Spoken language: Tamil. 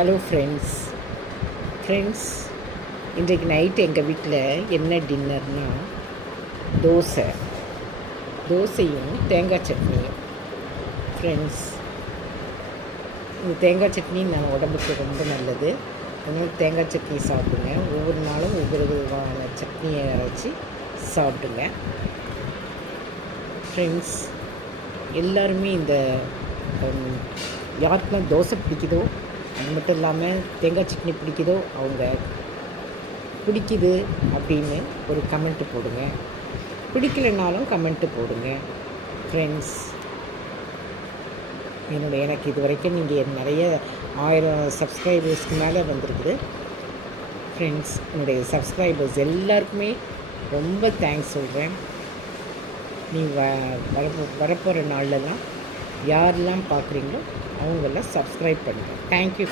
ஹலோ ஃப்ரெண்ட்ஸ், இன்றைக்கு நைட்டு எங்கள் வீட்டில் என்ன டின்னர்னால் தோசையும் தேங்காய் சட்னியும். ஃப்ரெண்ட்ஸ், இந்த தேங்காய் சட்னி நம்ம உடம்புக்கு ரொம்ப நல்லது. அதனால் தேங்காய் சட்னி சாப்பிடுங்க. ஒவ்வொரு நாளும் ஒவ்வொரு விதமான சட்னியை அரைச்சி சாப்பிடுங்க. ஃப்ரெண்ட்ஸ், எல்லாருமே இந்த யாருக்கெல்லாம் தோசை பிடிக்குதோ, அது மட்டும் இல்லாமல் தேங்காய் சட்னி பிடிக்குதோ அவங்க பிடிக்குது அப்படின்னு ஒரு கமெண்ட்டு போடுங்க. பிடிக்கலைனாலும் கமெண்ட்டு போடுங்க. ஃப்ரெண்ட்ஸ், எனக்கு இது வரைக்கும் நீங்கள் நிறைய 1000 சப்ஸ்கிரைபர்ஸ்க்கு மேலே வந்திருக்குது. ஃப்ரெண்ட்ஸ், என்னுடைய சப்ஸ்கிரைபர்ஸ் எல்லாருக்குமே ரொம்ப தேங்க்ஸ் சொல்கிறேன். நீ வரப்போகிற நாள்லலாம் யாரெல்லாம் பார்க்குறீங்களோ அவங்கெல்லாம் சப்ஸ்கிரைப் பண்ணுங்கள். தேங்க்யூ.